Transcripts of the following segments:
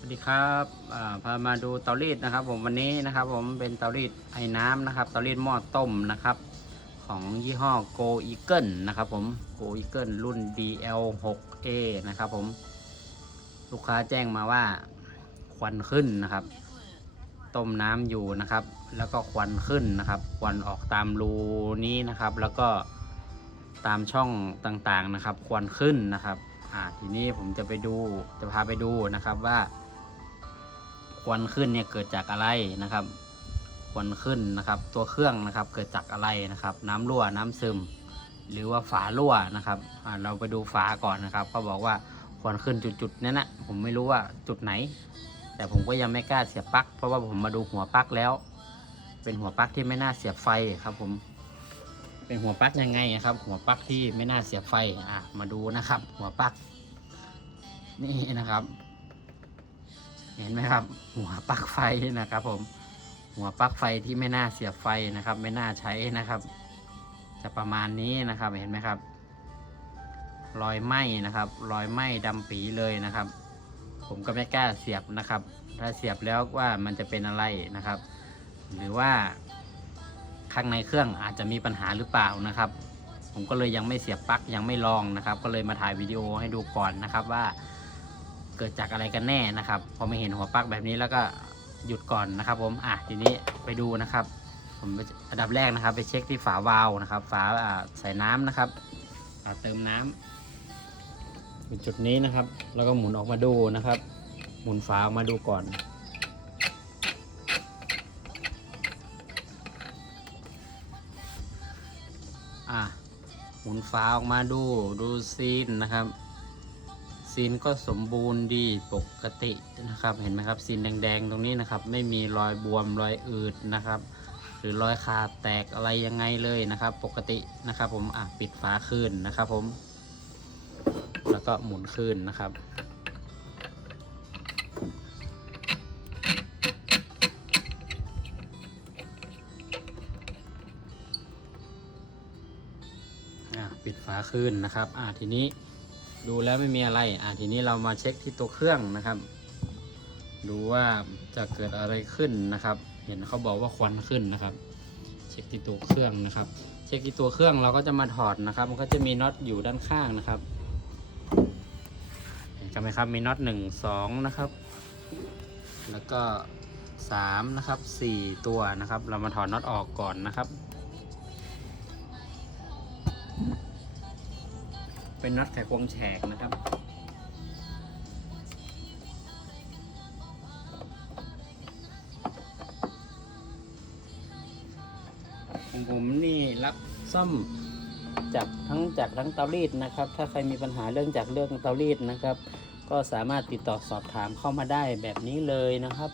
สวัสดีครับพามาดูเตารีดนะครับ ผมวันนี้นะครับ ผมเป็นเตารีดไอ้น้ำนะครับ เตารีดหม้อต้มนะครับ ของยี่ห้อ Go Eagle นะครับ ผม Go Eagle รุ่น DL6A นะครับผมลูกค้าแจ้งมาว่าควันขึ้นนะครับ ต้มน้ำอยู่นะครับ แล้วก็ควันขึ้นนะครับควันออกตามรูนี้นะครับ แล้วก็ตามช่องต่างๆนะครับ ควันขึ้นนะครับอ่าทีนี้ผมจะไปดูจะพาไปดูนะครับว่า ควันขึ้นเนี่ยเกิดจากอะไรนะครับ ควันขึ้นนะครับ ตัวเครื่องนะครับเกิดจากอะไรนะครับ น้ำรั่วน้ำซึม หรือว่าฝารั่วนะครับอ่าเราไปดูฝาก่อนนะครับเขาบอกว่าควันขึ้นจุดๆนั้นนะผมไม่รู้ว่าจุดไหน แต่ผมก็ยังไม่กล้าเสียบปลั๊กเพราะว่าผมมาดูหัวปลั๊กแล้ว เป็นหัวปลั๊กที่ไม่น่าเสียบไฟครับ ผม เป็นหัวปลั๊กยังไงครับ หัวปลั๊กที่ไม่น่าเสียบไฟอะมาดูนะครับ หัวปลั๊กนี่นะครับ เห็นไหมครับ หัวปลั๊กไฟนะครับ ผม หัวปลั๊กไฟที่ไม่น่าเสียบไฟนะครับ ไม่น่าใช้นะครับ จะประมาณนี้นะครับเห็นไหมครับ รอยไหม้นะครับ รอยไหม้ดำปีเลยนะครับ ผมก็ไม่กล้าเสียบนะครับ ถ้าเสียบแล้วว่ามันจะเป็นอะไรนะครับ หรือว่าข้างในเครื่องอาจจะมีปัญหาหรือเปล่านะครับ ผมก็เลยยังไม่เสียบปลั๊กยังไม่ลองนะครับ ก็เลยมาถ่ายวิดีโอให้ดูก่อนนะครับว่า เกิดจากอะไรกันแน่นะครับ พอไม่เห็นหัวปลั๊กแบบนี้แล้วก็หยุดก่อนนะครับ ผมอะทีนี้ไปดูนะครับ ผมอันดับแรกนะครับ ไปเช็คที่ฝาวาล์วนะครับ ฝาใส่น้ำนะครับเติมน้ำเป็นจุดนี้นะครับ แล้วก็หมุนออกมาดูนะครับ หมุนฝาออกมาดูก่อน อะหมุนฝาออกมาดูดูซีนนะครับ ซีนก็สมบูรณ์ดีปกตินะครับ เห็นไหมครับซีนแดงๆตรงนี้นะครับ ไม่มีรอยบวมรอยอืดนะครับ หรือรอยขาดแตกอะไรยังไงเลยนะครับ ปกตินะครับผมอะปิดฝาคืนนะครับผม แล้วก็หมุนคืนนะครับปิดฝาคืนนะครับ อะทีนี้ ดูแล้วไม่มีอะไร อะทีนี้เรามาเช็คที่ตัวเครื่องนะครับ ดูว่าจะเกิดอะไรขึ้นนะครับ เห็นเขาบอกว่าควันขึ้นนะครับ เช็คที่ตัวเครื่องนะครับ เช็คที่ตัวเครื่องเราก็จะมาถอดนะครับ มันก็จะมีน็อตอยู่ด้านข้างนะครับเห็นกันไหมครับมีน็อตหนึ่งสองนะครับ แล้วก็สามนะครับสี่ตัวนะครับ เรามาถอดน็อตออกก่อนนะครับ เป็นน็อตไขควงแฉกนะครับ ของผมนี่รับซ่อมจากทั้งจากทั้งเตารีดนะครับ ถ้าใครมีปัญหาเรื่องจากเรื่องเตารีดนะครับ ก็สามารถติดต่อสอบถามเข้ามาได้แบบนี้เลยนะครับ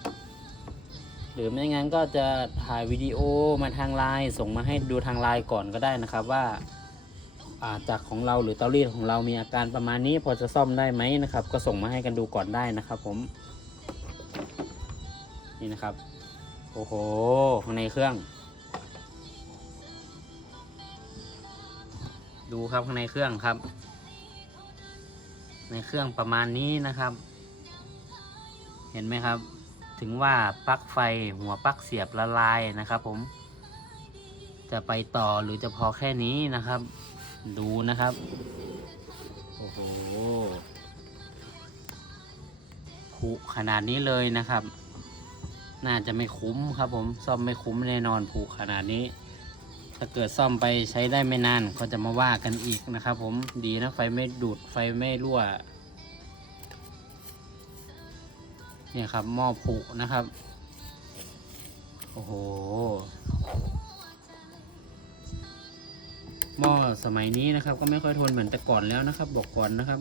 หรือไม่งั้นก็จะถ่ายวิดีโอมาทางไลน์ส่งมาให้ดูทางไลน์ก่อนก็ได้นะครับว่าอ่า จากของเราหรือเตารีดของเรามีอาการประมาณนี้พอจะซ่อมได้ไหมนะครับ ก็ส่งมาให้กันดูก่อนได้นะครับ ผม นี่นะครับ โอ้โหข้างในเครื่อง ดูครับข้างในเครื่องครับ ในเครื่องประมาณนี้นะครับ เห็นไหมครับ ถึงว่าปลั๊กไฟหัวปลั๊กเสียบละลายนะครับ ผม จะไปต่อหรือจะพอแค่นี้นะครับ ดูนะครับ โอ้โหผุขนาดนี้เลยนะครับ น่าจะไม่คุ้มครับผม ซ่อมไม่คุ้มแน่นอนผุขนาดนี้ ถ้าเกิดซ่อมไปใช้ได้ไม่นานก็จะมาว่ากันอีกนะครับผม ดีนะไฟไม่ดูดไฟไม่รั่ว เนี่ยครับหม้อผุนะครับ โอ้โห หม้อสมัยนี้นะครับ ก็ไม่ค่อยทนเหมือนแต่ก่อนแล้วนะครับ บอกก่อนนะครับ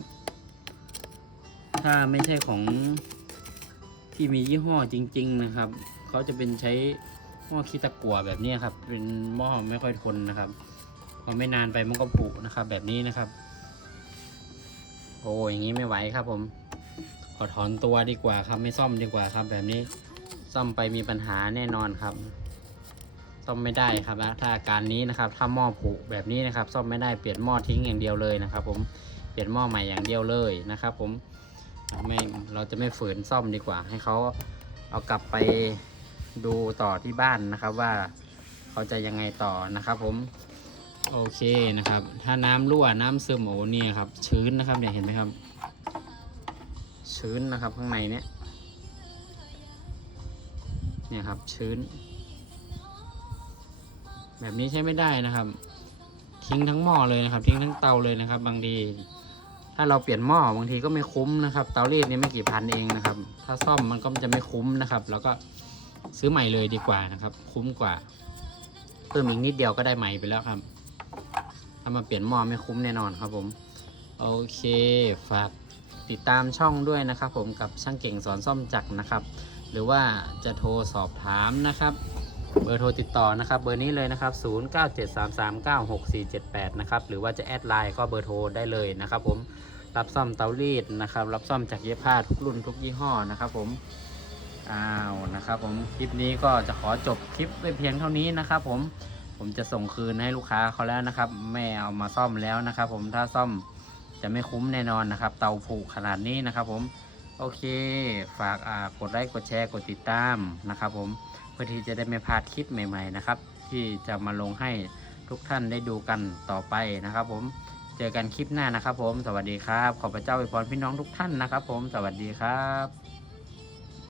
ถ้าไม่ใช่ของที่มียี่ห้อจริง ๆ นะครับเขาจะเป็นใช้หม้อขี้ตะกั่วแบบนี้ครับ เป็นหม้อไม่ค่อยทนนะครับพอไม่นานไปมันก็ผุนะครับ แบบนี้นะครับ โอ้อย่างนี้ไม่ไหวครับ ผมขอถอนตัวดีกว่าครับ ไม่ซ่อมดีกว่าครับ แบบนี้ซ่อมไปมีปัญหาแน่นอนครับ ซ่อมไม่ได้ครับนะถ้าอาการนี้นะครับ ถ้าหม้อผุแบบนี้นะครับ ซ่อมไม่ได้เปลี่ยนหม้อทิ้งอย่างเดียวเลยนะครับ ผมเปลี่ยนหม้อใหม่อย่างเดียวเลยนะครับ ผมไม่เราจะไม่ฝืนซ่อมดีกว่า ให้เขาเอากลับไปดูต่อที่บ้านนะครับว่าเขาจะยังไงต่อนะครับ ผมโอเคนะครับ ถ้าน้ำรั่วน้ำซึมโอ้เนี่ยครับ ชื้นนะครับเนี่ยเห็นไหมครับ ชื้นนะครับข้างในเนี่ยเนี่ยครับชื้น แบบนี้ใช้ไม่ได้นะครับ ทิ้งทั้งหม้อเลยนะครับ ทิ้งทั้งเตาเลยนะครับ บางที ถ้าเราเปลี่ยนหม้อบางทีก็ไม่คุ้มนะครับ เตารีดนี่ไม่กี่พันเองนะครับ ถ้าซ่อมมันก็จะไม่คุ้มนะครับ แล้วก็ซื้อใหม่เลยดีกว่านะครับ คุ้มกว่า เพิ่มอีกนิดเดียวก็ได้ใหม่ไปแล้วครับ ถ้ามาเปลี่ยนหม้อไม่คุ้มแน่นอนครับผม โอเค ฝากติดตามช่องด้วยนะครับ ผมกับช่างเก่งสอนซ่อมจักรนะครับ หรือว่าจะโทรสอบถามนะครับ เบอร์โทรติดต่อนะครับ เบอร์นี้เลยนะครับ 0973396478 นะครับ หรือว่าจะแอดไลน์ก็เบอร์โทรได้เลยนะครับ ผม รับซ่อมเตารีดนะครับ รับซ่อมจากเย็บผ้าทุกรุ่นทุกยี่ห้อนะครับ ผม อ้าว นะครับ ผม คลิปนี้ก็จะขอจบคลิปไว้เพียงเท่านี้นะครับ ผม ผมจะส่งคืนให้ลูกค้าเขาแล้วนะครับไม่เอามาซ่อมแล้วนะครับ ผม ถ้าซ่อมจะไม่คุ้มแน่นอนนะครับ เตาผูกขนาดนี้นะครับ ผม โอเค ฝากอ่ากดไลค์ กดแชร์ กดติดตามนะครับ ผม เพื่อที่จะได้ไม่พลาดคลิปใหม่ ๆนะครับ ที่จะมาลงให้ทุกท่านได้ดูกันต่อไปนะครับ ผมเจอกันคลิปหน้านะครับ ผมสวัสดีครับ ขอพระเจ้าอวยพรพี่น้องทุกท่านนะครับ ผมสวัสดีครับ